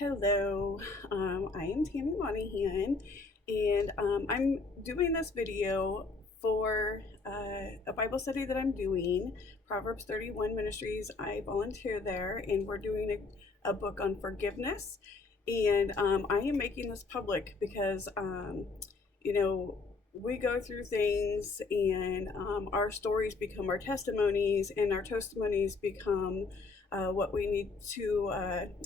Hello, I am Tammy Monahan, and I'm doing this video for a Bible study that I'm doing, Proverbs 31 Ministries. I volunteer there, and we're doing a book on forgiveness. And I am making this public because, you know, we go through things, and our stories become our testimonies, and our testimonies become what we need to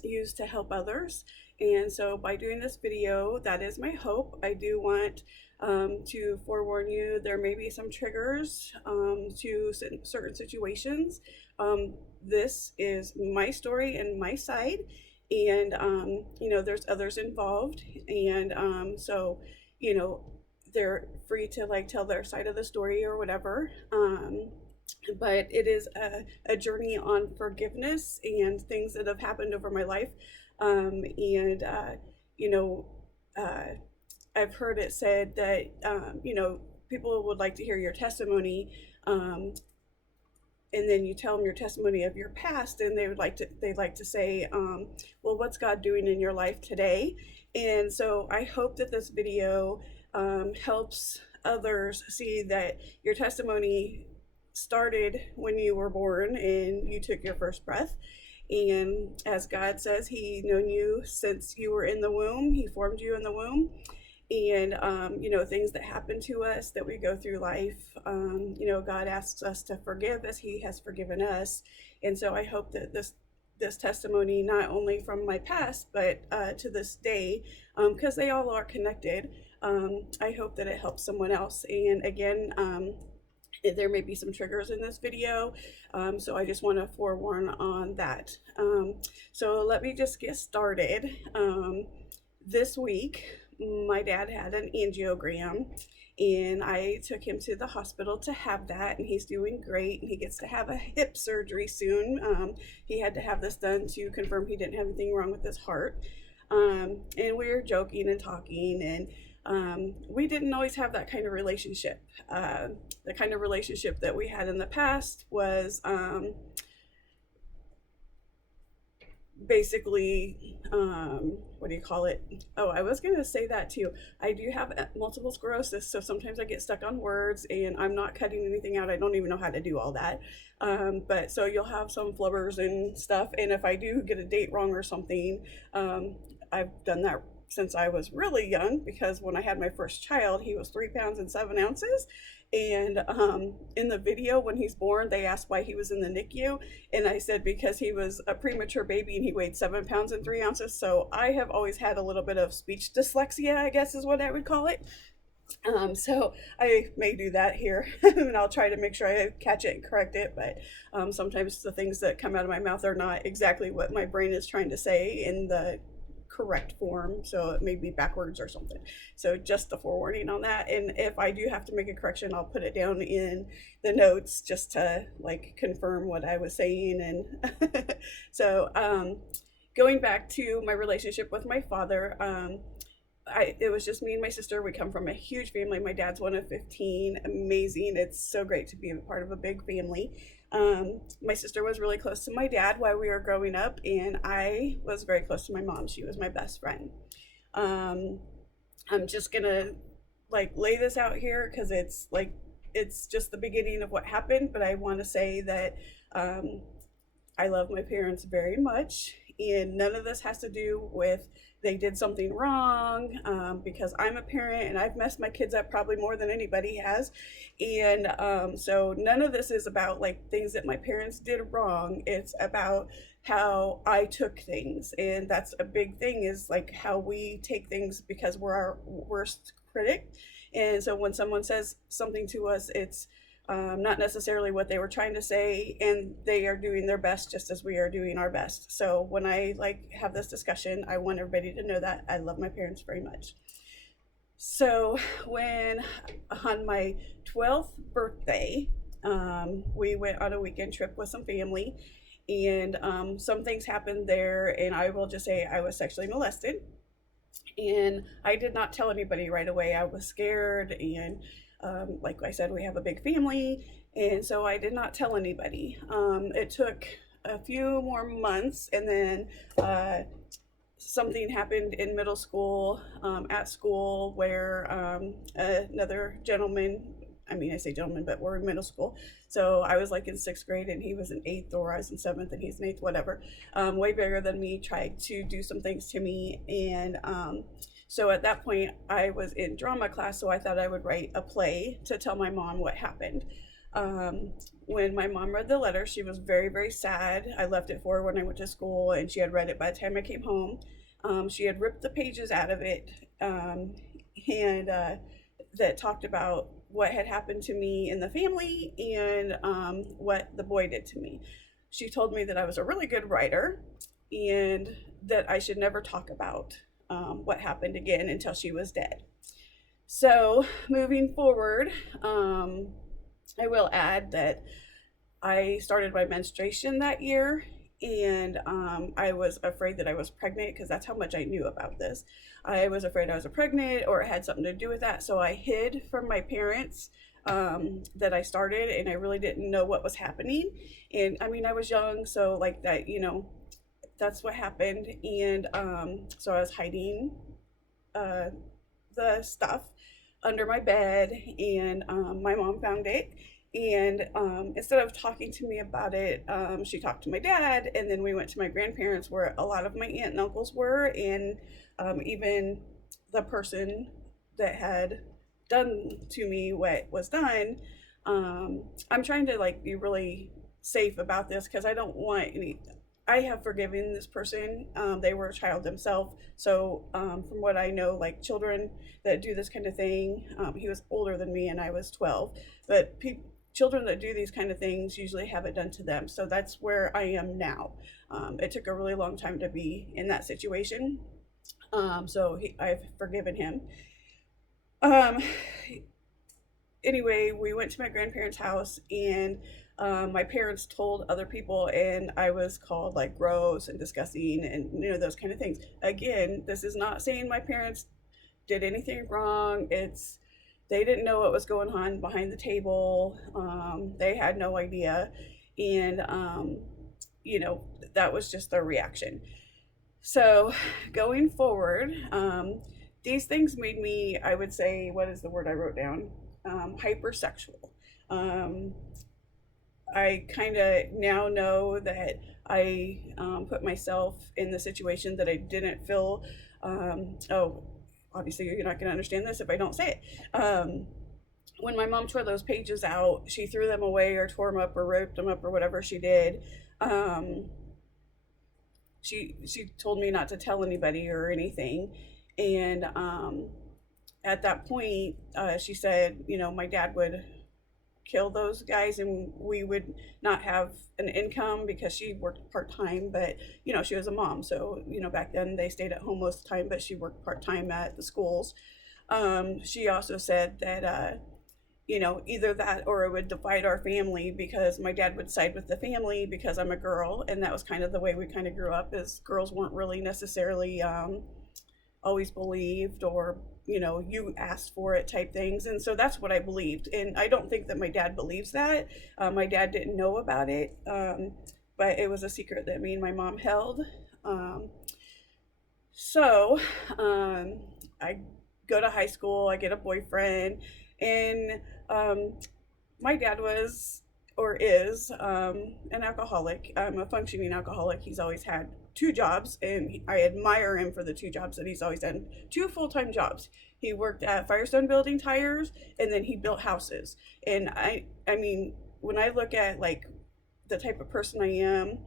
use to help others. And so by doing this video, that is my hope. I do want to forewarn you, there may be some triggers to certain situations. This is my story and my side, and there's others involved, and so you know they're free to like tell their side of the story or whatever. But it is a journey on forgiveness and things that have happened over my life. And, you know, uh, I've heard it said that, people would like to hear your testimony. And then you tell them your testimony of your past, and they'd like to say, well, what's God doing in your life today? And so I hope that this video helps others see that your testimony started when you were born and you took your first breath. And as God says, He known you since you were in the womb. He formed you in the womb. And things that happen to us, that we go through life, God asks us to forgive as He has forgiven us. And so I hope that this testimony, not only from my past but to this day, because they all are connected, I hope that it helps someone else. And again, there may be some triggers in this video, so I just want to forewarn on that. So let me just get started. This week, my dad had an angiogram, and I took him to the hospital to have that, and he's doing great, and he gets to have a hip surgery soon. He had to have this done to confirm he didn't have anything wrong with his heart. And we were joking and talking, and we didn't always have that kind of relationship. The kind of relationship that we had in the past was basically, what do you call it? Oh, I was going to say that too. I do have multiple sclerosis, so sometimes I get stuck on words, and I'm not cutting anything out. I don't even know how to do all that. But so you'll have some flubbers and stuff, and if I do get a date wrong or something, I've done that since I was really young, because when I had my first child, he was 3 pounds and 7 ounces. And in the video when he's born, they asked why he was in the NICU, and I said because he was a premature baby and he weighed 7 pounds and 3 ounces. So I have always had a little bit of speech dyslexia, I guess is what I would call it. So I may do that here, and I'll try to make sure I catch it and correct it. But sometimes the things that come out of my mouth are not exactly what my brain is trying to say in the correct form, so it may be backwards or something. So just a forewarning on that. And if I do have to make a correction, I'll put it down in the notes just to like confirm what I was saying. And so going back to my relationship with my father, it was just me and my sister. We come from a huge family. My dad's one of 15. Amazing. It's so great to be a part of a big family. My sister was really close to my dad while we were growing up, and I was very close to my mom. She was my best friend. I'm just gonna like lay this out here because it's just the beginning of what happened. But I want to say that I love my parents very much, and none of this has to do with they did something wrong, because I'm a parent and I've messed my kids up probably more than anybody has. And so none of this is about like things that my parents did wrong. It's about how I took things. And that's a big thing, is like how we take things, because we're our worst critic. And so when someone says something to us, it's not necessarily what they were trying to say, and they are doing their best just as we are doing our best. So when I like have this discussion, I want everybody to know that I love my parents very much. So when on my 12th birthday, we went on a weekend trip with some family, and some things happened there, and I will just say I was sexually molested. And I did not tell anybody right away. I was scared, and like I said, we have a big family, and so I did not tell anybody. It took a few more months, and then something happened in middle school, at school, where another gentleman, I mean, I say gentleman, but we're in middle school. So I was like in sixth grade and he was in eighth, or I was in seventh and he's in eighth, whatever. Way bigger than me, tried to do some things to me. And so at that point, I was in drama class. So I thought I would write a play to tell my mom what happened. Um, when my mom read the letter, she was very, very sad. I left it for her when I went to school, and she had read it by the time I came home. She had ripped the pages out of it, and that talked about what had happened to me in the family and what the boy did to me. She told me that I was a really good writer and that I should never talk about what happened again until she was dead. So, moving forward, I will add that I started my menstruation that year, and I was afraid that I was pregnant because that's how much I knew about this. I was afraid I was pregnant or it had something to do with that, so I hid from my parents that I started, and I really didn't know what was happening. And I mean, I was young, so like that, that's what happened. And so I was hiding uh, the stuff under my bed, and my mom found it. And instead of talking to me about it, she talked to my dad, and then we went to my grandparents, where a lot of my aunt and uncles were, and even the person that had done to me what was done. I'm trying to like be really safe about this because I don't want any. I have forgiven this person. They were a child themselves. So, from what I know, like children that do this kind of thing, he was older than me and I was 12. But children that do these kind of things usually have it done to them. So that's where I am now. It took a really long time to be in that situation. I've forgiven him. Um, anyway, we went to my grandparents' house, and my parents told other people, and I was called like gross and disgusting and those kind of things. Again, this is not saying my parents did anything wrong. It's they didn't know what was going on behind the table. They had no idea, and that was just their reaction. So going forward, these things made me, I would say, what is the word I wrote down? Hypersexual. Um, I kind of now know that I put myself in the situation that I didn't feel. Oh, obviously, you're not going to understand this if I don't say it. When my mom tore those pages out, she threw them away or tore them up or ripped them up or whatever she did. She told me not to tell anybody or anything, and at that point, she said, my dad would kill those guys and we would not have an income because she worked part-time, but she was a mom, so back then they stayed at home most of the time, but she worked part-time at the schools. She also said that either that or it would divide our family, because my dad would side with the family because I'm a girl, and that was kind of the way we kind of grew up, as girls weren't really necessarily always believed, or you asked for it type things. And so that's what I believed, and I don't think that my dad believes that. My dad didn't know about it, but it was a secret that me and my mom held. So I go to high school, I get a boyfriend, and my dad was, or is, an alcoholic, a functioning alcoholic. He's always had two jobs, and I admire him for the two jobs that he's always done. Two full-time jobs. He worked at Firestone building tires, and then he built houses. And I mean, when I look at like the type of person I am,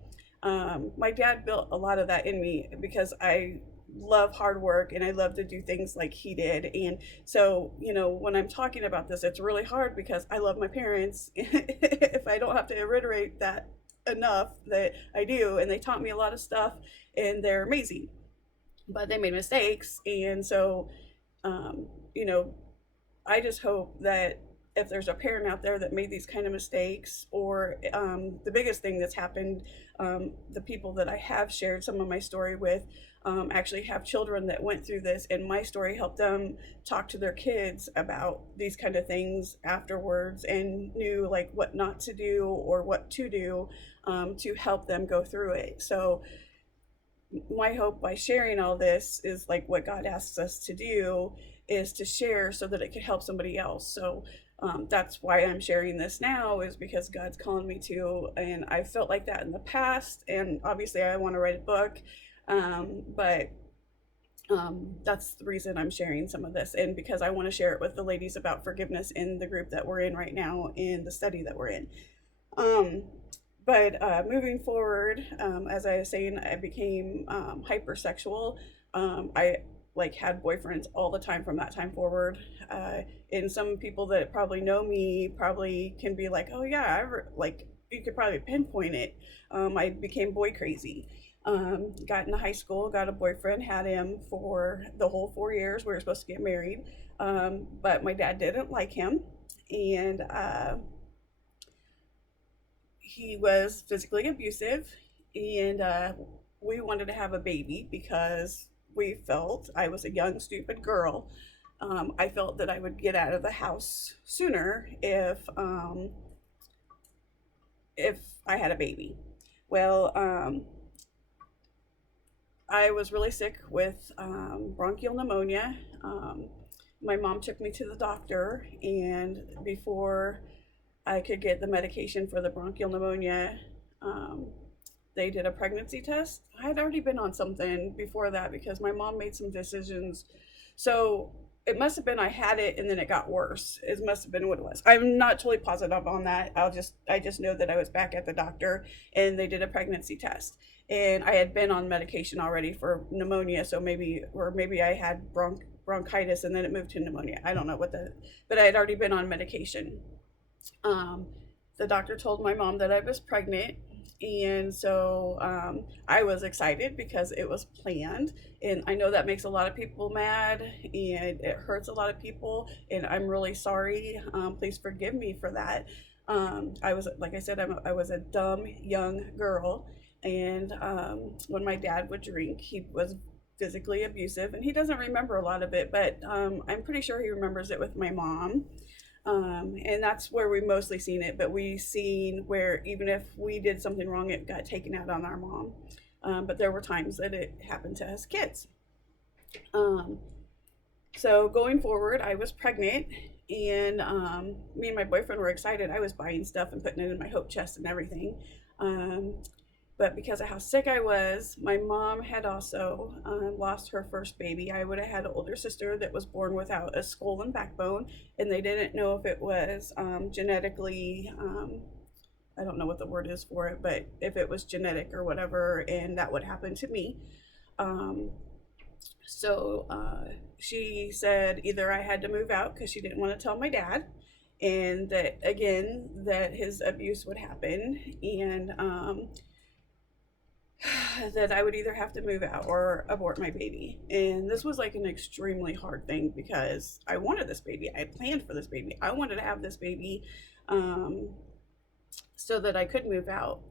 my dad built a lot of that in me, because I love hard work and I love to do things like he did. And so, when I'm talking about this, it's really hard because I love my parents. If I don't have to reiterate that enough, that I do, and they taught me a lot of stuff, and they're amazing, but they made mistakes. And so, I just hope that if there's a parent out there that made these kind of mistakes, or the biggest thing that's happened, the people that I have shared some of my story with actually have children that went through this, and my story helped them talk to their kids about these kind of things afterwards, and knew like what not to do or what to do to help them go through it. So my hope by sharing all this is like what God asks us to do is to share so that it can help somebody else. So that's why I'm sharing this now, is because God's calling me to, and I felt like that in the past. And obviously, I want to write a book, but that's the reason I'm sharing some of this, and because I want to share it with the ladies about forgiveness in the group that we're in right now, in the study that we're in. Um, but moving forward, as I was saying, I became hypersexual. I like had boyfriends all the time from that time forward. And some people that probably know me probably can be like, "Oh yeah, like you could probably pinpoint it." I became boy crazy. Got into high school, got a boyfriend, had him for the whole 4 years. We were supposed to get married, but my dad didn't like him, and he was physically abusive, and we wanted to have a baby because we felt, I was a young stupid girl, I felt that I would get out of the house sooner if I had a baby. Well, I was really sick with bronchial pneumonia. My mom took me to the doctor, and before I could get the medication for the bronchial pneumonia, um, they did a pregnancy test. I had already been on something before that because my mom made some decisions. So it must have been I had it and then it got worse. It must have been what it was. I'm not totally positive on that. I just know that I was back at the doctor and they did a pregnancy test. And I had been on medication already for pneumonia, so maybe I had bronchitis and then it moved to pneumonia. I don't know but I had already been on medication. Um, the doctor told my mom that I was pregnant, and so I was excited because it was planned. And I know that makes a lot of people mad, and it hurts a lot of people. And I'm really sorry. Please forgive me for that. I was, like I said, I was a dumb young girl, and when my dad would drink, he was physically abusive, and he doesn't remember a lot of it, but I'm pretty sure he remembers it with my mom. And that's where we mostly seen it, but we seen where even if we did something wrong, it got taken out on our mom. But there were times that it happened to us kids. Um, so going forward, I was pregnant, and me and my boyfriend were excited. I was buying stuff and putting it in my hope chest and everything. Um, but because of how sick I was, my mom had also lost her first baby. I would have had an older sister that was born without a skull and backbone, and they didn't know if it was genetically, I don't know what the word is for it, but if it was genetic or whatever, and that would happen to me. Um, so she said either I had to move out because she didn't want to tell my dad, and that again, that his abuse would happen, and that I would either have to move out or abort my baby. And this was like an extremely hard thing because I wanted this baby. I had planned for this baby. I wanted to have this baby um, so that I could move out.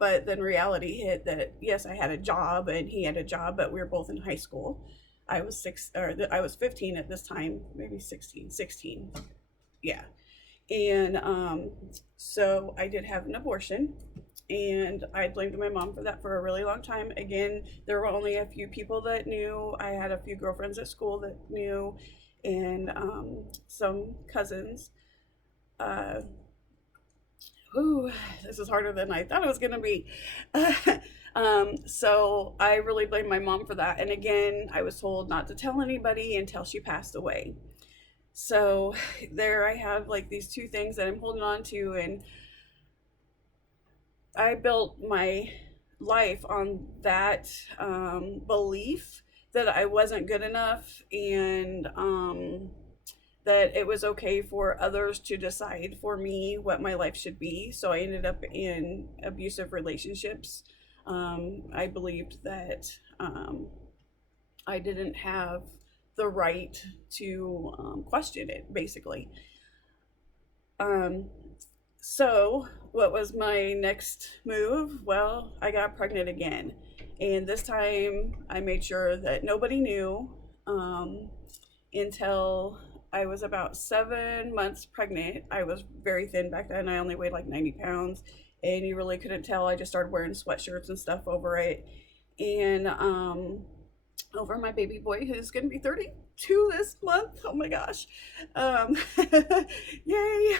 But then reality hit that yes, I had a job and he had a job, but we were both in high school. I was 15 at this time, maybe 16. Yeah. And so I did have an abortion, and I blamed my mom for that for a really long time. Again, there were only a few people that knew. I had a few girlfriends at school that knew, and some cousins. Uh, Ooh, this is harder than I thought it was gonna be. So I really blame my mom for that. And again, I was told not to tell anybody until she passed away. So there I have like these two things that I'm holding on to, and I built my life on that belief that I wasn't good enough, and that it was okay for others to decide for me what my life should be. So I ended up in abusive relationships. I believed that I didn't have the right to question it, basically. Um, so, what was my next move? Well, I got pregnant again. And this time I made sure that nobody knew until I was about 7 months pregnant. I was very thin back then. I only weighed like 90 pounds, and you really couldn't tell. I just started wearing sweatshirts and stuff over it. and over my baby boy, who's going to be 32 this month. Oh my gosh. Um, Yay.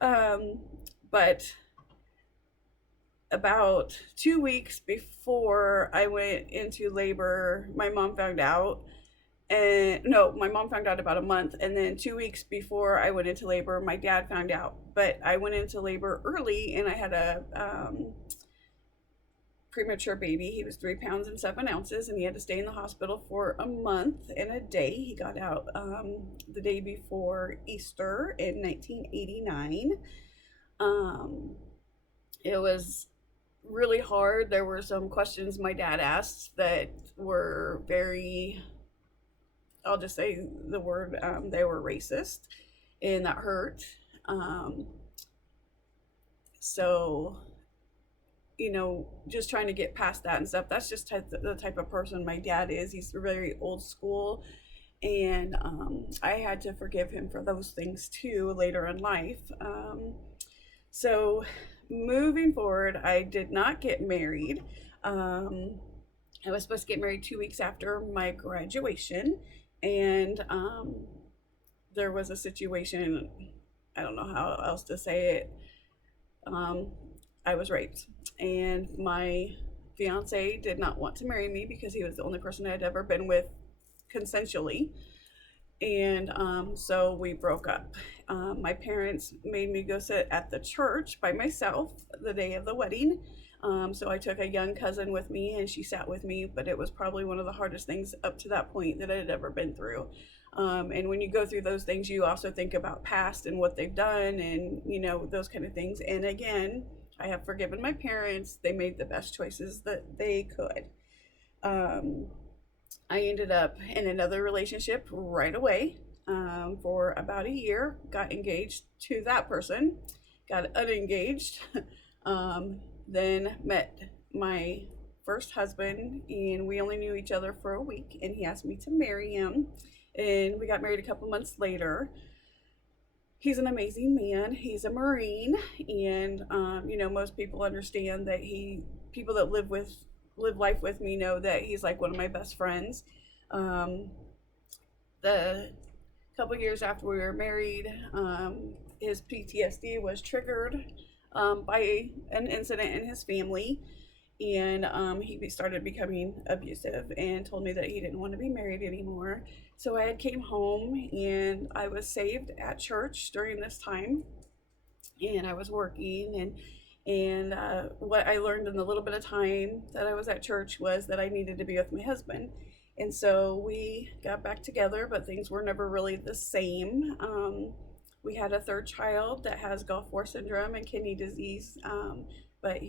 Um, but about 2 weeks before I went into labor, my mom found out. And no, my mom found out about a month. And then 2 weeks before I went into labor, my dad found out. But I went into labor early and I had a premature baby. He was 3 pounds and 7 ounces, and he had to stay in the hospital for a month and a day. He got out the day before Easter in 1989. It was really hard. There were some questions my dad asked that were very, I'll just say the word, they were racist, and that hurt. Um, so just trying to get past that and stuff. That's just the type of person my dad is. He's very old school, and I had to forgive him for those things too later in life. So moving forward, I did not get married. I was supposed to get married 2 weeks after my graduation, and there was a situation. I don't know how else to say it. I was raped, and my fiance did not want to marry me because he was the only person I'd ever been with consensually. And so we broke up. My parents made me go sit at the church by myself the day of the wedding. So I took a young cousin with me, and she sat with me, but it was probably one of the hardest things up to that point that I had ever been through. And when you go through those things, you also think about past and what they've done, and those kind of things. And again, I have forgiven my parents. They made the best choices that they could. I ended up in another relationship right away for about a year, got engaged to that person, got unengaged, then met my first husband, and we only knew each other for a week, and he asked me to marry him, and we got married a couple months later. He's an amazing man. He's a Marine, and most people understand that people that live life with me know that he's like one of my best friends. The couple years after we were married, his PTSD was triggered by an incident in his family, and he started becoming abusive and told me that he didn't want to be married anymore. So I had came home, and I was saved at church during this time, and I was working, and what I learned in the little bit of time that I was at church was that I needed to be with my husband. And so we got back together, but things were never really the same. We had a third child that has Gulf War syndrome and kidney disease, but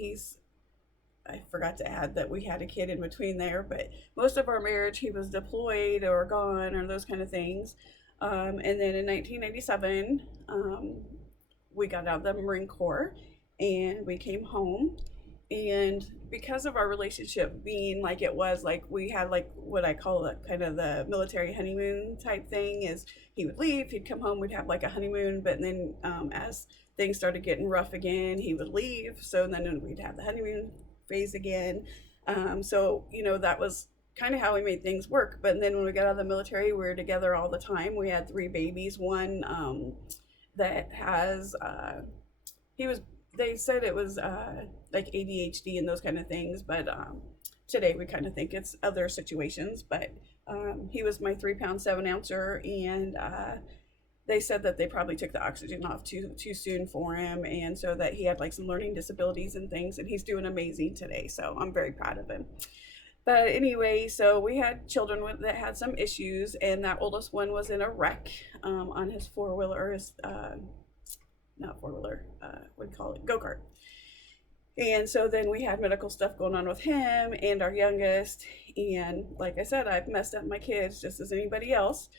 I forgot to add that we had a kid in between there, but most of our marriage, he was deployed or gone or those kind of things. And then in 1997, we got out of the Marine Corps, and we came home. And because of our relationship being like it was, like we had like what I call it, kind of the military honeymoon type thing, is he would leave, he'd come home, we'd have like a honeymoon, but then as things started getting rough again, he would leave. So then we'd have the honeymoon phase again. So that was kind of how we made things work. But then when we got out of the military, we were together all the time. We had 3 babies. One that has they said it was like ADHD and those kind of things, but today we kind of think it's other situations. But he was my 3 pound 7 ouncer, and they said that they probably took the oxygen off too soon for him, and so that he had like some learning disabilities and things, and he's doing amazing today, so I'm very proud of him. But anyway, so we had children that had some issues, and that oldest one was in a wreck on his four-wheeler, not four-wheeler, what do you call it, go-kart. And so then we had medical stuff going on with him and our youngest, and like I said, I've messed up my kids just as anybody else.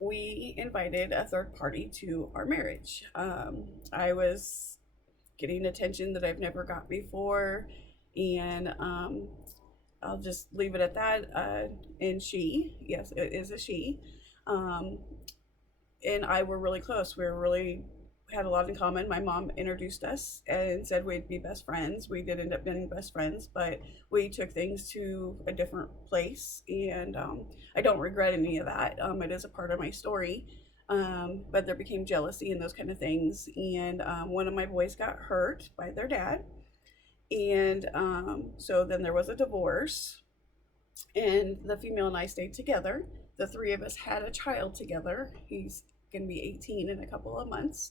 We invited a third party to our marriage. I was getting attention that I've never got before, and I'll just leave it at that. And she, yes, it is a she, and I were really close. We were really had a lot in common. My mom introduced us and said we'd be best friends. We did end up being best friends, but we took things to a different place, and I don't regret any of that. It is a part of my story, but there became jealousy and those kind of things. And one of my boys got hurt by their dad, and so then there was a divorce, and the female and I stayed together. The three of us had a child together. He's going to be 18 in a couple of months.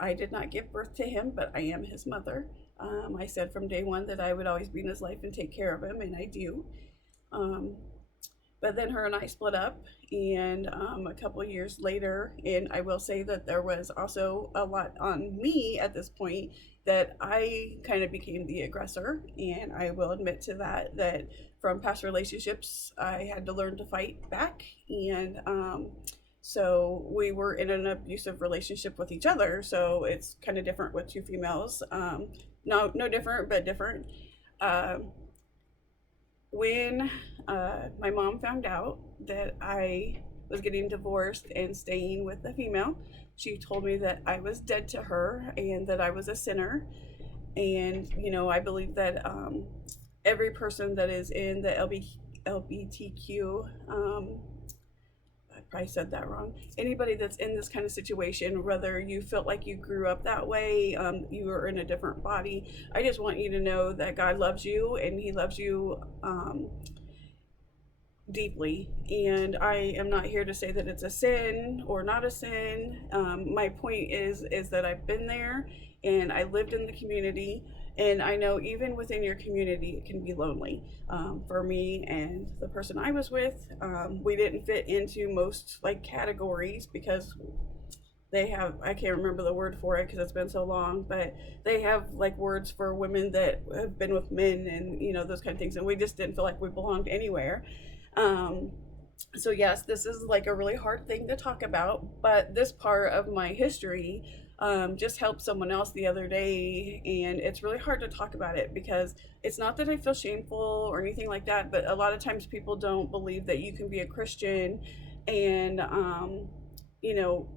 I did not give birth to him, but I am his mother. I said from day one that I would always be in his life and take care of him, and I do. But then her and I split up, and a couple of years later, and I will say that there was also a lot on me at this point, that I kind of became the aggressor, and I will admit to that, that from past relationships, I had to learn to fight back, and so we were in an abusive relationship with each other, so it's kind of different with two females. No different, but different. When my mom found out that I was getting divorced and staying with the female, she told me that I was dead to her and that I was a sinner. And, you know, I believe that every person that is in the LBTQ, I probably said that wrong. Anybody that's in this kind of situation, whether you felt like you grew up that way, you were in a different body, I just want you to know that God loves you, and He loves you deeply. And I am not here to say that it's a sin or not a sin. My point is that I've been there, and I lived in the community, and I know even within your community it can be lonely. For me and the person I was with, we didn't fit into most like categories, because they have, I can't remember the word for it because it's been so long, but they have like words for women that have been with men, and you know, those kind of things, and we just didn't feel like we belonged anywhere. So yes, this is like a really hard thing to talk about, but this part of my history just helped someone else the other day, and it's really hard to talk about it, because it's not that I feel shameful or anything like that, but a lot of times people don't believe that you can be a Christian and you know,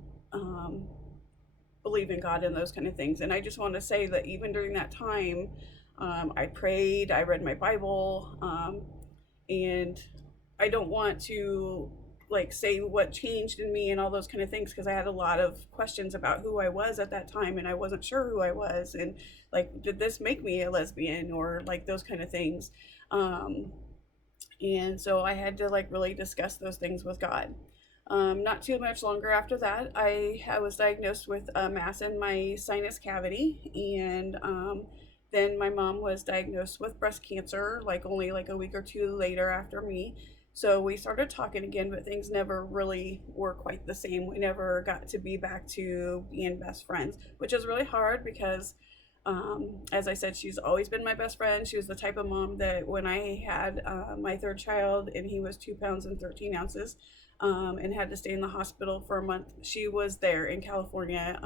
believe in God and those kind of things. And I just want to say that even during that time, I prayed, I read my Bible, and I don't want to like say what changed in me and all those kind of things, because I had a lot of questions about who I was at that time, and I wasn't sure who I was, and like, did this make me a lesbian, or like those kind of things. And so I had to like really discuss those things with God. Not too much longer after that, I was diagnosed with a mass in my sinus cavity, and then my mom was diagnosed with breast cancer, like only like a week or two later after me. So we started talking again, but things never really were quite the same. We never got to be back to being best friends, which is really hard because, as I said, she's always been my best friend. She was the type of mom that when I had my third child, and he was 2 pounds and 13 ounces, and had to stay in the hospital for a month, she was there in California.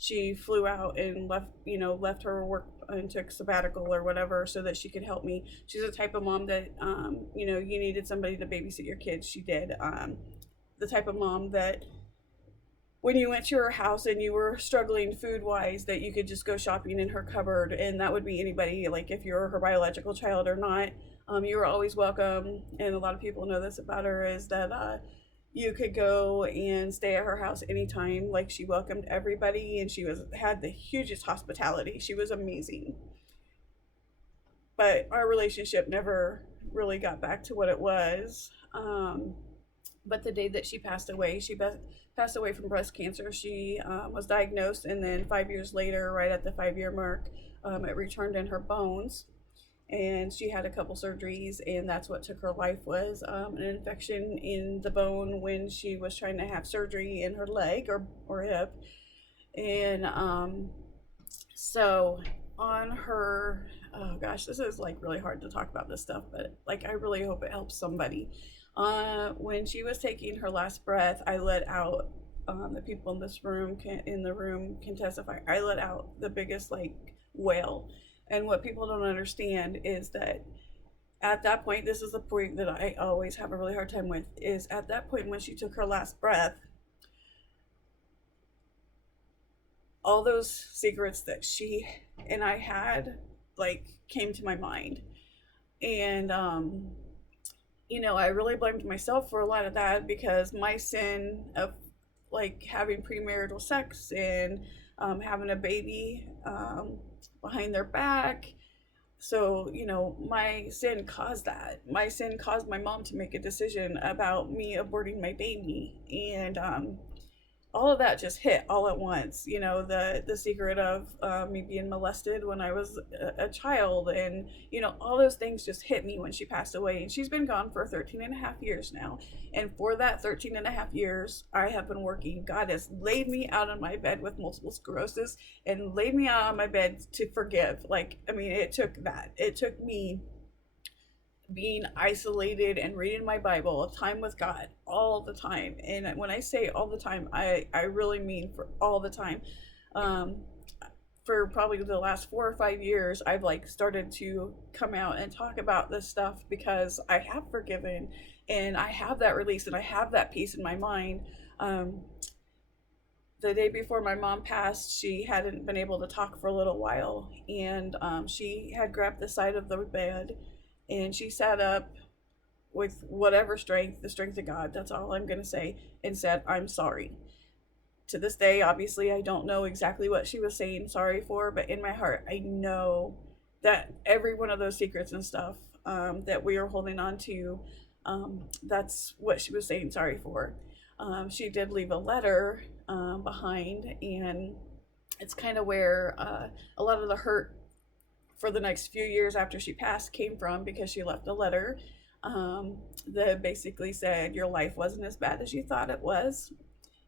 She flew out and left her work and took sabbatical or whatever so that she could help me. She's the type of mom that, you needed somebody to babysit your kids. She did. The type of mom that when you went to her house and you were struggling food wise, that you could just go shopping in her cupboard, and that would be anybody, like if you're her biological child or not. You were always welcome. And a lot of people know this about her, is that you could go and stay at her house anytime. Like, she welcomed everybody, and she had the hugest hospitality. She was amazing. But our relationship never really got back to what it was. But the day that she passed away, passed away from breast cancer. She was diagnosed, and then 5 years later, right at the 5-year mark, it returned in her bones. And she had a couple surgeries, and that's what took her life, was an infection in the bone when she was trying to have surgery in her leg or hip. And so on her, oh gosh, this is like really hard to talk about this stuff, but like, I really hope it helps somebody. When she was taking her last breath, I let out, the people in this room can testify, I let out the biggest like wail. And what people don't understand is that at that point, this is the point that I always have a really hard time with, is at that point when she took her last breath, all those secrets that she and I had like came to my mind. And I really blamed myself for a lot of that because my sin of like having premarital sex and having a baby behind their back. So, my sin caused that. My sin caused my mom to make a decision about me aborting my baby. And all of that just hit all at once. The secret of me being molested when I was a child, and all those things just hit me when she passed away. And she's been gone for 13 and a half years now, and for that 13 and a half years I have been working. God has laid me out on my bed with multiple sclerosis and laid me out on my bed to forgive. It took me being isolated and reading my Bible, time with God all the time. And when I say all the time, I really mean for all the time. For probably the last 4 or 5 years, I've started to come out and talk about this stuff because I have forgiven and I have that release and I have that peace in my mind. The day before my mom passed, she hadn't been able to talk for a little while, and she had grabbed the side of the bed and she sat up with whatever strength, the strength of God, that's all I'm going to say, and said, "I'm sorry." To this day, obviously, I don't know exactly what she was saying sorry for, but in my heart, I know that every one of those secrets and stuff that we are holding on to, that's what she was saying sorry for. She did leave a letter behind, and it's kind of where a lot of the hurt for the next few years after she passed came from, because she left a letter that basically said your life wasn't as bad as you thought it was.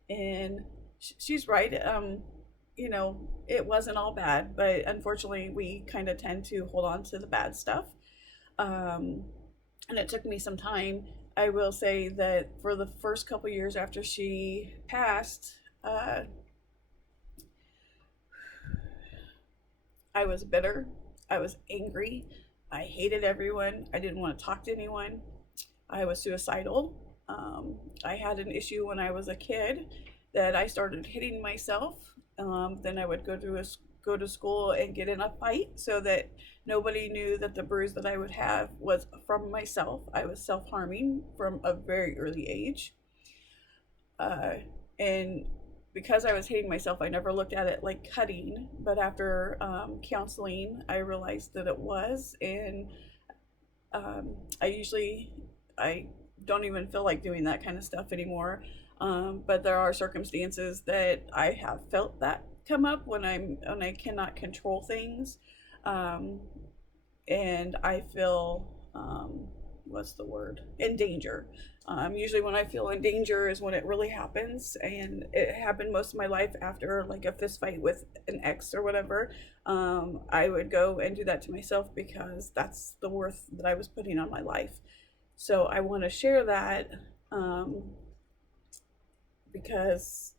And she's right. It wasn't all bad, but unfortunately we kind of tend to hold on to the bad stuff. And it took me some time. I will say that for the first couple years after she passed, I was bitter. I was angry. I hated everyone. I didn't want to talk to anyone. I was suicidal. I had an issue when I was a kid that I started hitting myself. Then I would go to school and get in a fight so that nobody knew that the bruise that I would have was from myself. I was self-harming from a very early age. And because I was hating myself, I never looked at it like cutting. But after counseling, I realized that it was. And I don't even feel like doing that kind of stuff anymore. But there are circumstances that I have felt that come up when I cannot control things. And I feel, what's the word? In danger. Usually when I feel in danger is when it really happens, and it happened most of my life after like a fist fight with an ex or whatever. I would go and do that to myself because that's the worth that I was putting on my life. So I want to share that because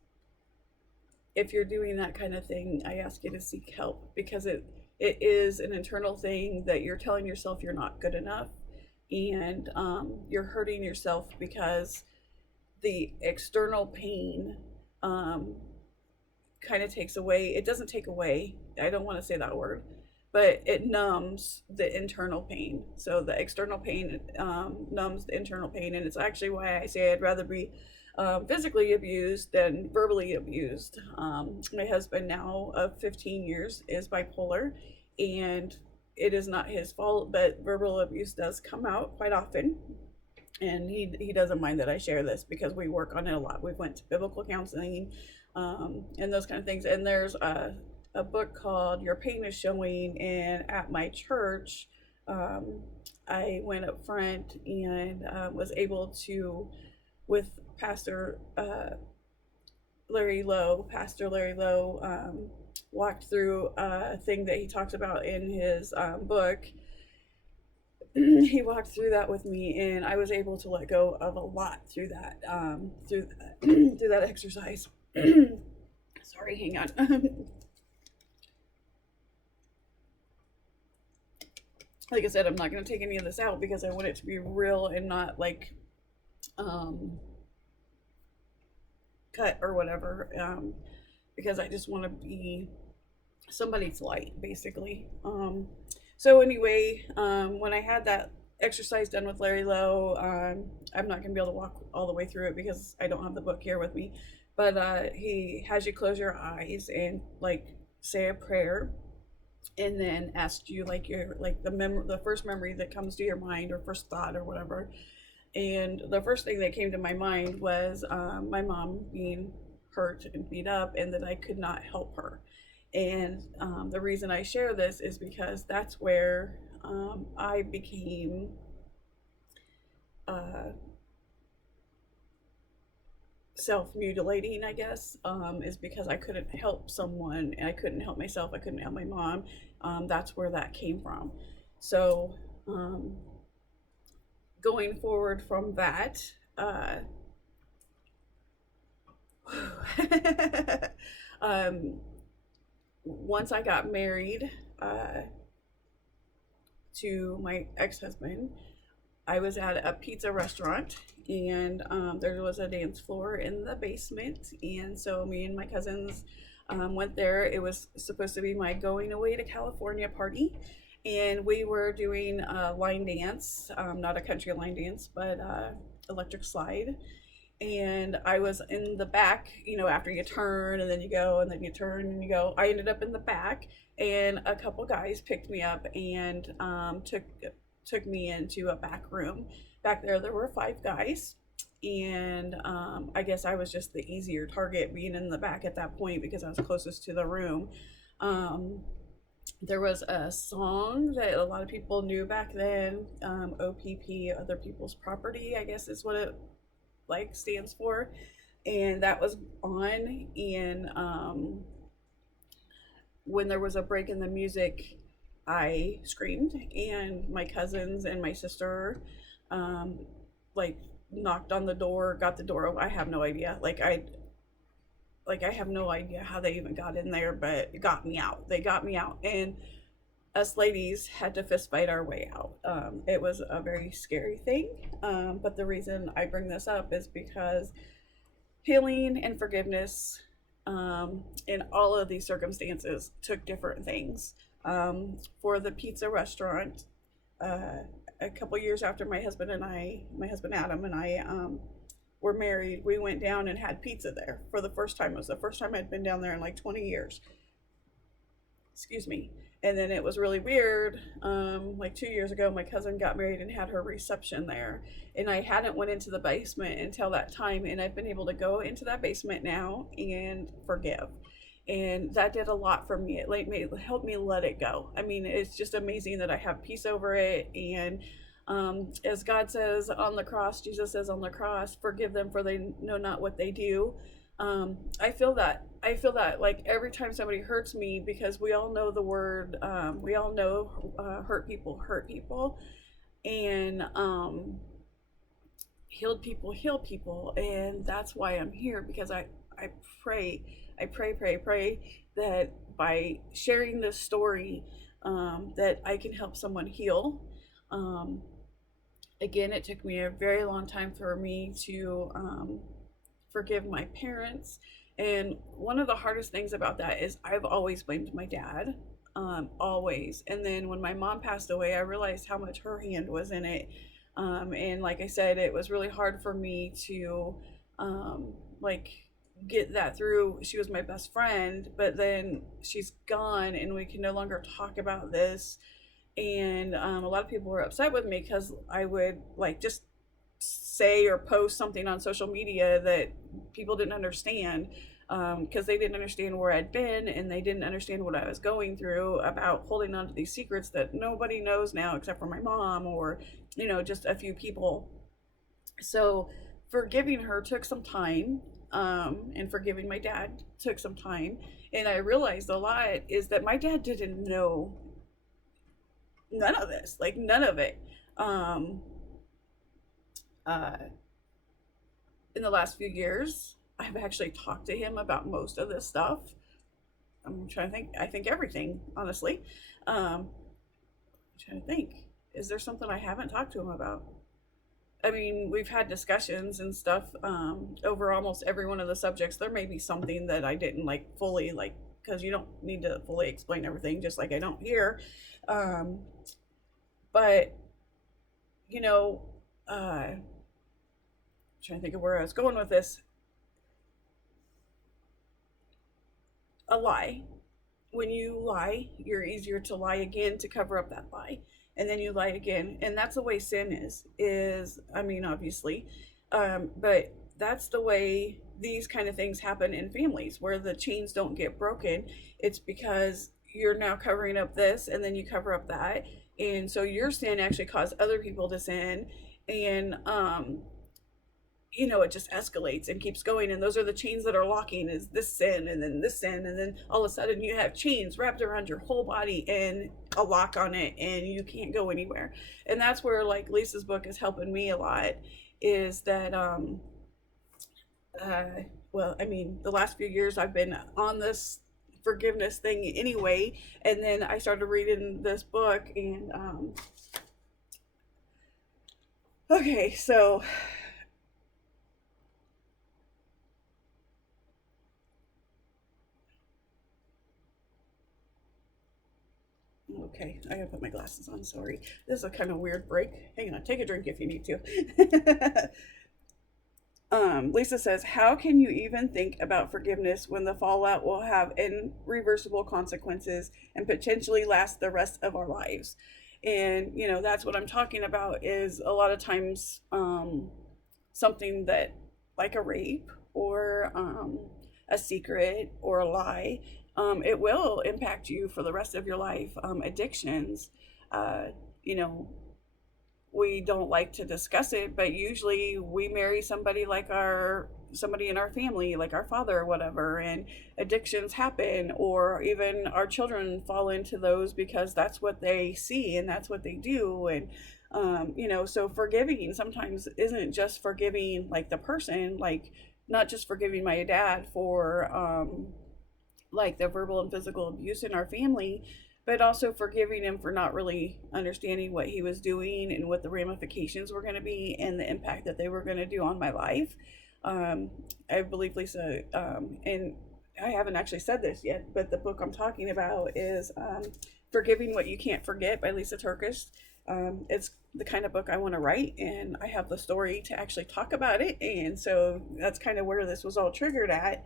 if you're doing that kind of thing, I ask you to seek help, because it is an internal thing that you're telling yourself you're not good enough. And you're hurting yourself because the external pain kind of takes away. It doesn't take away. I don't want to say that word, but it numbs the internal pain. So the external pain numbs the internal pain. And it's actually why I say I'd rather be physically abused than verbally abused. My husband now of 15 years is bipolar, and it is not his fault, but verbal abuse does come out quite often. And he doesn't mind that I share this because we work on it a lot. We went to biblical counseling and those kind of things. And there's a book called Your Pain is Showing. And at my church, I went up front and was able to, with Pastor Larry Lowe, walked through a thing that he talks about in his book. He walked through that with me, and I was able to let go of a lot through that through that exercise. Sorry, hang on. Like I said, I'm not going to take any of this out because I want it to be real and not like cut or whatever. because I just want to be somebody's light, basically. So anyway, when I had that exercise done with Larry Lowe, I'm not gonna be able to walk all the way through it because I don't have the book here with me. But he has you close your eyes and like say a prayer, and then ask you like your like the first memory that comes to your mind or first thought or whatever. And the first thing that came to my mind was my mom being hurt and beat up, and that I could not help her. And the reason I share this is because that's where I became uh, self mutilating, I guess, is because I couldn't help someone and I couldn't help myself. I couldn't help my mom. That's where that came from. So, going forward from that, um, once I got married to my ex-husband, I was at a pizza restaurant, and there was a dance floor in the basement, and so me and my cousins went there. It was supposed to be my going away to California party, and we were doing a line dance, not a country line dance, but electric slide. And I was in the back, after you turn and then you go and then you turn and you go. I ended up in the back, and a couple guys picked me up and took me into a back room. Back there were 5 guys, and I guess I was just the easier target being in the back at that point because I was closest to the room. There was a song that a lot of people knew back then, OPP, Other People's Property, I guess is what it like stands for, and that was on. And when there was a break in the music, I screamed, and my cousins and my sister like knocked on the door, got the door open. I have no idea. I have no idea how they even got in there, but it got me out. They got me out, and us ladies had to fist fight our way out. It was a very scary thing. But the reason I bring this up is because healing and forgiveness in all of these circumstances took different things. For the pizza restaurant, a couple years after my husband Adam and I were married, we went down and had pizza there for the first time. It was the first time I'd been down there in like 20 years. Excuse me. And then it was really weird. Like 2 years ago, my cousin got married and had her reception there, and I hadn't went into the basement until that time. And I've been able to go into that basement now and forgive, and that did a lot for me. It helped me let it go. I mean, it's just amazing that I have peace over it. And as God says on the cross, Jesus says on the cross, "Forgive them, for they know not what they do." I feel that. Like every time somebody hurts me, because we all know the word, we all know hurt people, and healed people heal people, and that's why I'm here, because I pray, pray that by sharing this story, that I can help someone heal. Again, it took me a very long time for me to forgive my parents. And one of the hardest things about that is I've always blamed my dad, always. And then when my mom passed away, I realized how much her hand was in it. And like I said, it was really hard for me to like get that through. She was my best friend, but then she's gone and we can no longer talk about this. And a lot of people were upset with me because I would like just say or post something on social media that people didn't understand, because they didn't understand where I'd been, and they didn't understand what I was going through about holding on to these secrets that nobody knows now except for my mom, or just a few people. So forgiving her took some time, and forgiving my dad took some time. And I realized a lot is that my dad didn't know none of this, like none of it. In the last few years, I've actually talked to him about most of this stuff. I'm trying to think. I think everything, honestly. I'm trying to think. Is there something I haven't talked to him about? I mean, we've had discussions and stuff over almost every one of the subjects. There may be something that I didn't like fully like, because you don't need to fully explain everything, just like I don't here. Um, but you know, trying to think of where I was going with this. A lie. When you lie, you're easier to lie again to cover up that lie. And then you lie again. And that's the way sin is, I mean, obviously. But that's the way these kind of things happen in families where the chains don't get broken. It's because you're now covering up this and then you cover up that. And so your sin actually caused other people to sin. And it just escalates and keeps going. And those are the chains that are locking, is this sin and then this sin. And then all of a sudden you have chains wrapped around your whole body and a lock on it and you can't go anywhere. And that's where like Lisa's book is helping me a lot, is that, well, I mean, the last few years I've been on this forgiveness thing anyway. And then I started reading this book and, okay, so okay, I gotta put my glasses on. Sorry. This is a kind of weird break. Hang on, take a drink if you need to. Lisa says, how can you even think about forgiveness when the fallout will have irreversible consequences and potentially last the rest of our lives? And, that's what I'm talking about, is a lot of times something that, like a rape or a secret or a lie, it will impact you for the rest of your life. Addictions, you know, we don't like to discuss it, but usually we marry somebody like somebody in our family, like our father or whatever, and addictions happen, or even our children fall into those because that's what they see and that's what they do. And so forgiving sometimes isn't just forgiving like the person, like not just forgiving my dad for like the verbal and physical abuse in our family, but also forgiving him for not really understanding what he was doing and what the ramifications were going to be and the impact that they were going to do on my life. I believe Lisa, and I haven't actually said this yet, but the book I'm talking about is Forgiving What You Can't Forget by Lysa TerKeurst. It's the kind of book I want to write, and I have the story to actually talk about it, and so that's kind of where this was all triggered at.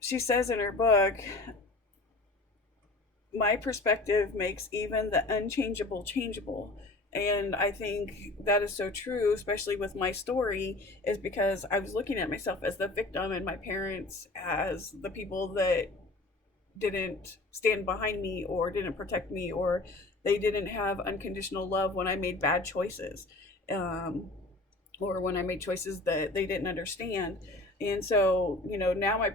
She says in her book, my perspective makes even the unchangeable changeable. And I think that is so true, especially with my story, is because I was looking at myself as the victim and my parents as the people that didn't stand behind me or didn't protect me, or they didn't have unconditional love when I made bad choices, or when I made choices that they didn't understand. And so, now my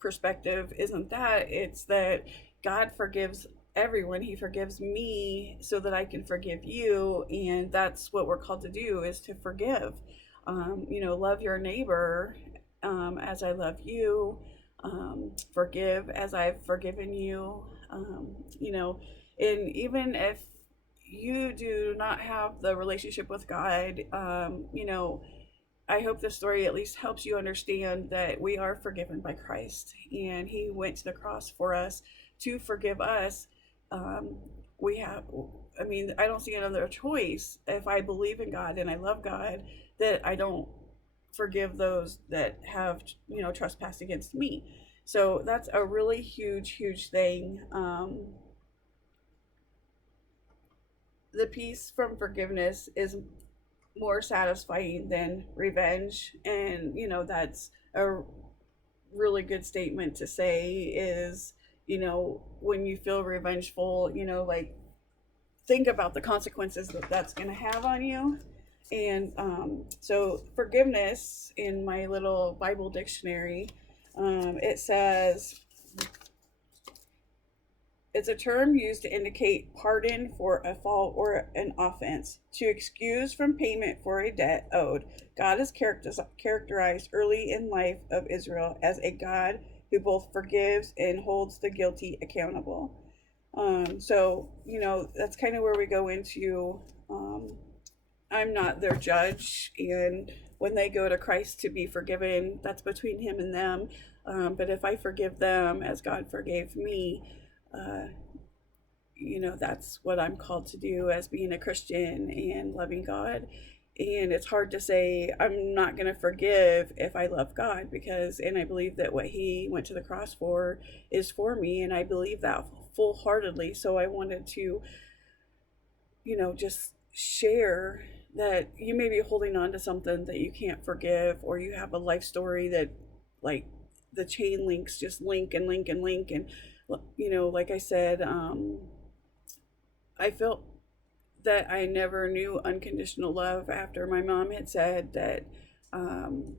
perspective isn't that, it's that God forgives everyone. He forgives me so that I can forgive you. And that's what we're called to do, is to forgive. Love your neighbor as I love you. Forgive as I've forgiven you. And even if you do not have the relationship with God, I hope this story at least helps you understand that we are forgiven by Christ, and He went to the cross for us to forgive us. We have, I don't see another choice. If I believe in God and I love God, that I don't forgive those that have, trespassed against me. So that's a really huge, huge thing. The peace from forgiveness is more satisfying than revenge. And that's a really good statement to say, is when you feel revengeful, like think about the consequences that that's going to have on you. And so forgiveness, in my little Bible dictionary, it says it's a term used to indicate pardon for a fault or an offense, to excuse from payment for a debt owed. God is characterized early in life of Israel as a God who both forgives and holds the guilty accountable. So, that's kind of where we go into, I'm not their judge. And when they go to Christ to be forgiven, that's between him and them. But if I forgive them as God forgave me, uh, that's what I'm called to do as being a Christian and loving God. And it's hard to say I'm not going to forgive if I love God, and I believe that what he went to the cross for is for me. And I believe that full heartedly. So I wanted to, just share that you may be holding on to something that you can't forgive, or you have a life story that, like, the chain links just link and link and link. And, like I said, I felt that I never knew unconditional love after my mom had said that, um,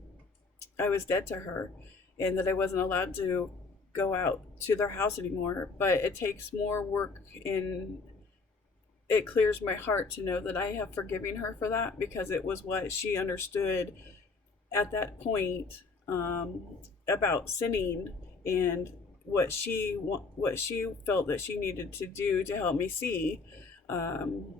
I was dead to her, and that I wasn't allowed to go out to their house anymore. But it takes more work, and it clears my heart to know that I have forgiven her for that, because it was what she understood at that point, about sinning, and what she felt that she needed to do to help me see, um,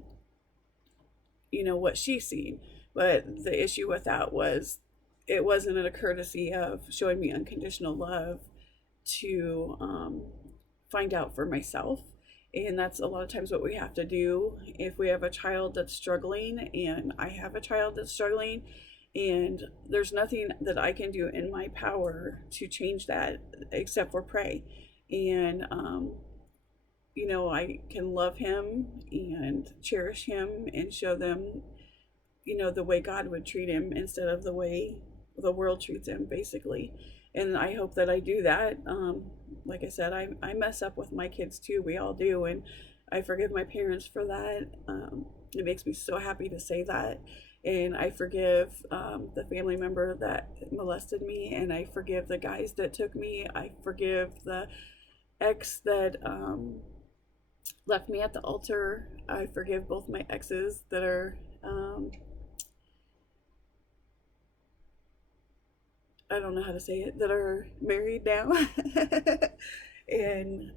what she's seen. But the issue with that was, it wasn't a courtesy of showing me unconditional love to, find out for myself. And that's a lot of times what we have to do if we have a child that's struggling, and I have a child that's struggling, and there's nothing that I can do in my power to change that except for pray. And, I can love him and cherish him and show them, the way God would treat him instead of the way the world treats him, basically. And I hope that I do that. Like I said, I mess up with my kids too. We all do. And I forgive my parents for that. It makes me so happy to say that. And I forgive, the family member that molested me. And I forgive the guys that took me. I forgive the ex that, left me at the altar. I forgive both my exes that are, I don't know how to say it, that are married now. And,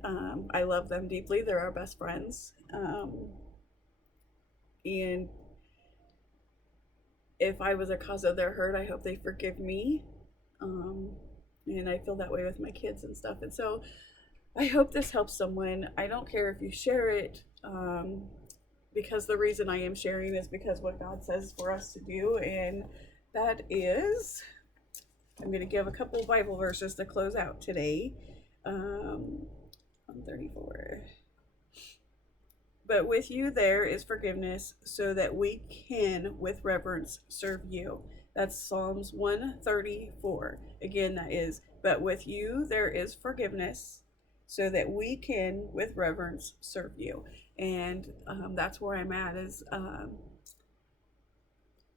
I love them deeply. They're our best friends. And if I was a cause of their hurt, I hope they forgive me. Um, and I feel that way with my kids and stuff. And so I hope this helps someone. I don't care if you share it, because the reason I am sharing is because what God says for us to do. And that is, I'm going to give a couple of Bible verses to close out today. 134. But with you there is forgiveness, so that we can with reverence serve you. That's Psalms 134. Again, that is, but with you there is forgiveness, so that we can with reverence serve you. And, that's where I'm at, is, I'm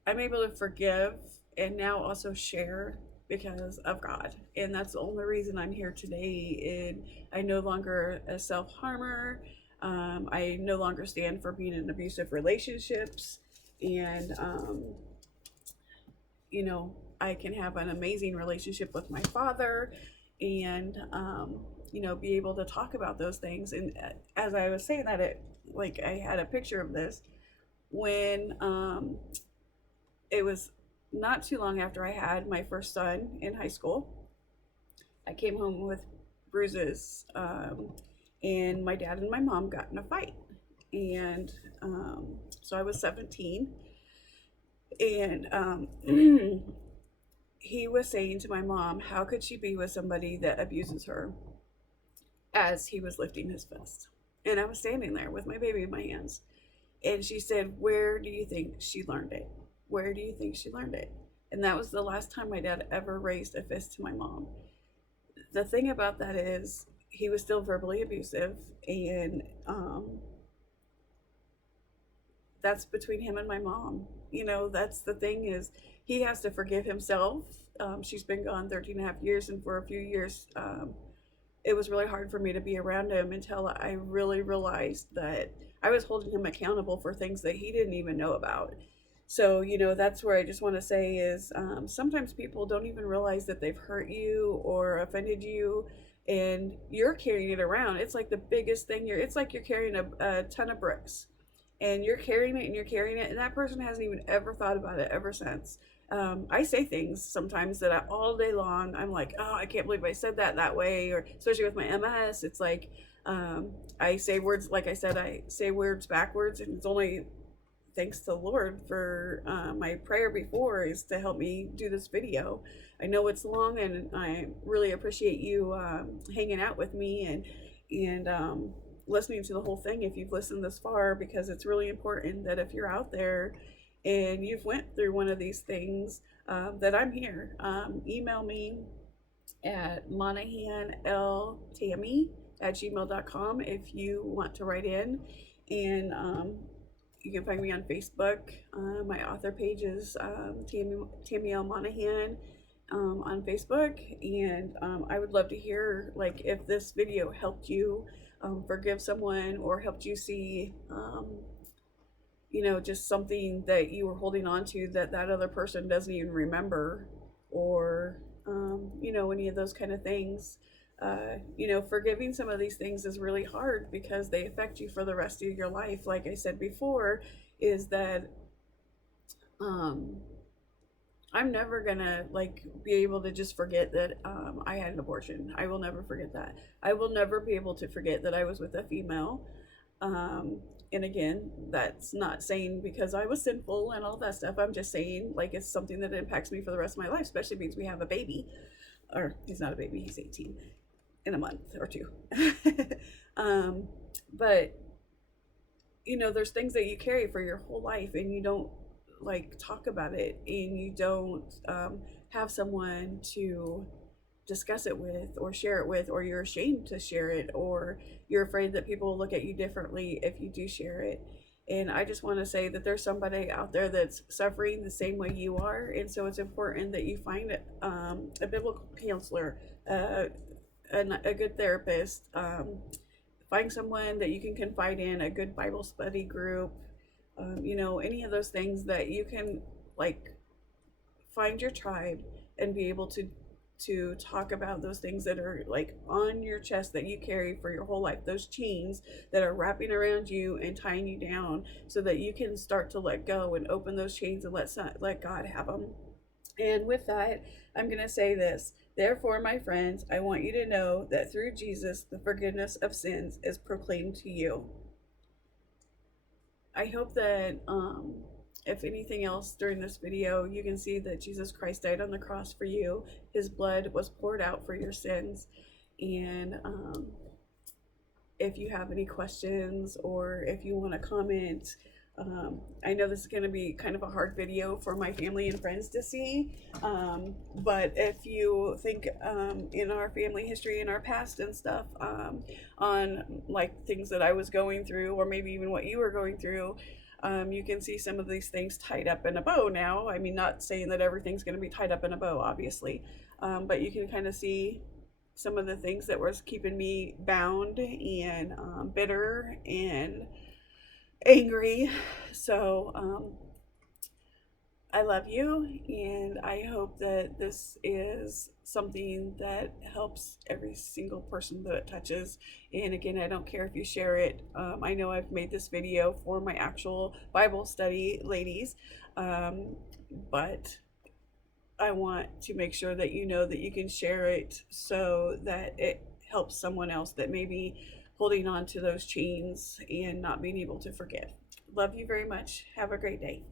able to forgive and now also share because of God. And that's the only reason I'm here today. And I'm no longer a self-harmer. I no longer stand for being in abusive relationships. And, I can have an amazing relationship with my father, and, be able to talk about those things. And as I was saying that, I had a picture of this when, it was not too long after I had my first son in high school. I came home with bruises, and my dad and my mom got in a fight. And, so I was 17. And, he was saying to my mom, how could she be with somebody that abuses her, as he was lifting his fist. And I was standing there with my baby in my hands. And she said, where do you think she learned it? Where do you think she learned it? And that was the last time my dad ever raised a fist to my mom. The thing about that is, he was still verbally abusive. And, that's between him and my mom. That's the thing, is he has to forgive himself. She's been gone 13 and a half years. And for a few years, it was really hard for me to be around him until I really realized that I was holding him accountable for things that he didn't even know about. So, that's where I just want to say is, sometimes people don't even realize that they've hurt you or offended you. and you're carrying it around. It's like the biggest thing. It's like you're carrying a ton of bricks, and you're carrying it and you're carrying it, and that person hasn't even ever thought about it ever since. I say things sometimes that all day long I'm like, oh, I can't believe I said that way, or especially with my MS, it's like I say words, like I said, I say words backwards, and it's only thanks to the Lord for my prayer before is to help me do this video. I know it's long, and I really appreciate you hanging out with me and listening to the whole thing if you've listened this far, because it's really important that if you're out there and you've went through one of these things, that I'm here. Email me at monahanltammy@gmail.com if you want to write in, and you can find me on Facebook. My author page is Tammy L. Monahan on Facebook, and I would love to hear, like, if this video helped you forgive someone, or helped you see just something that you were holding on to that other person doesn't even remember, or any of those kind of things. Forgiving some of these things is really hard because they affect you for the rest of your life. Like I said before, is that I'm never gonna be able to just forget that I had an abortion. I will never forget that. I will never be able to forget that I was with a female. And again, that's not saying because I was sinful and all that stuff. I'm just saying, it's something that impacts me for the rest of my life, especially because we have a baby. Or he's not a baby, he's 18 in a month or two. But there's things that you carry for your whole life, and you don't talk about it, and you don't have someone to discuss it with or share it with, or you're ashamed to share it, or you're afraid that people will look at you differently if you do share it. And I just want to say that there's somebody out there that's suffering the same way you are, and so it's important that you find a biblical counselor, a good therapist, find someone that you can confide in, a good Bible study group, any of those things that you can find your tribe and be able to talk about those things that are on your chest that you carry for your whole life, those chains that are wrapping around you and tying you down, so that you can start to let go and open those chains and let God have them. And with that, I'm going to say this. Therefore, my friends, I want you to know that through Jesus, the forgiveness of sins is proclaimed to you. I hope that if anything else during this video, you can see that Jesus Christ died on the cross for you. His blood was poured out for your sins. And if you have any questions, or if you want to comment, I know this is going to be kind of a hard video for my family and friends to see, but if you think in our family history, in our past and stuff, on things that I was going through, or maybe even what you were going through, you can see some of these things tied up in a bow now. I mean, not saying that everything's going to be tied up in a bow, obviously, but you can kind of see some of the things that was keeping me bound and bitter and angry. So I love you, and I hope that this is something that helps every single person that it touches. And again, I don't care if you share it. I know I've made this video for my actual Bible study ladies, but I want to make sure that you know that you can share it so that it helps someone else that may be holding on to those chains and not being able to forgive. Love you very much. Have a great day.